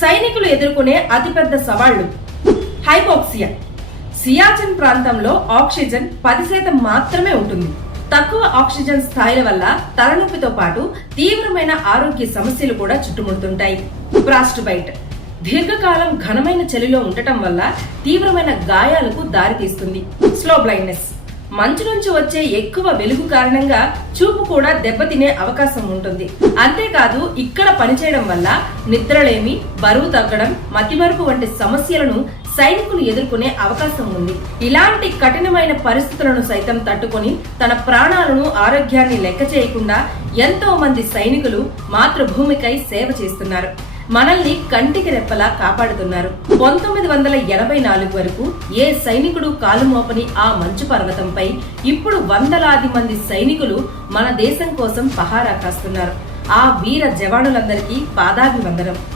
సైనికులు ఎదుర్కొనే అతిపెద్ద సవాళ్ళు. హైపోక్సియా. సియాచిన్ ప్రాంతంలో ఆక్సిజన్ పది శాతం మాత్రమే ఉంటుంది. తక్కువ ఆక్సిజన్ స్థాయిల వల్ల తలనొప్పితో పాటు తీవ్రమైన ఆరోగ్య సమస్యలు కూడా చుట్టుముడుతుంటాయి. ఫ్రాస్ట్బైట్ దీర్ఘకాలం ఘనమైన చలిలో ఉండటం వల్ల తీవ్రమైన గాయాలకు దారితీస్తుంది. Slow blindness. మంచు నుంచి వచ్చే ఎక్కువ వెలుగు కారణంగా చూపు కూడా దెబ్బతినే అవకాశం ఉంటుంది. అంతేకాదు ఇక్కడ పనిచేయడం వల్ల నిద్రలేమి బరువు తగ్గడం మతిమరుపు వంటి సమస్యలను సైనికులు ఎదుర్కొనే అవకాశం ఉంది. ఇలాంటి కఠినమైన పరిస్థితులను సైతం తట్టుకొని తన ప్రాణాలను ఆరోగ్యాన్ని లెక్క చేయకుండా ఎంతో మంది సైనికులు మాతృభూమికై సేవ చేస్తున్నారు. మనల్ని కంటికి రెప్పలా కాపాడుతున్నారు. పంతొమ్మిది వందల ఎనభై నాలుగు వరకు ఏ సైనికుడు కాలు మోపని ఆ మంచు పర్వతంపై ఇప్పుడు వందలాది మంది సైనికులు మన దేశం కోసం పహారా కాస్తున్నారు. ఆ వీర జవానులందరికీ పాదాభివందనం.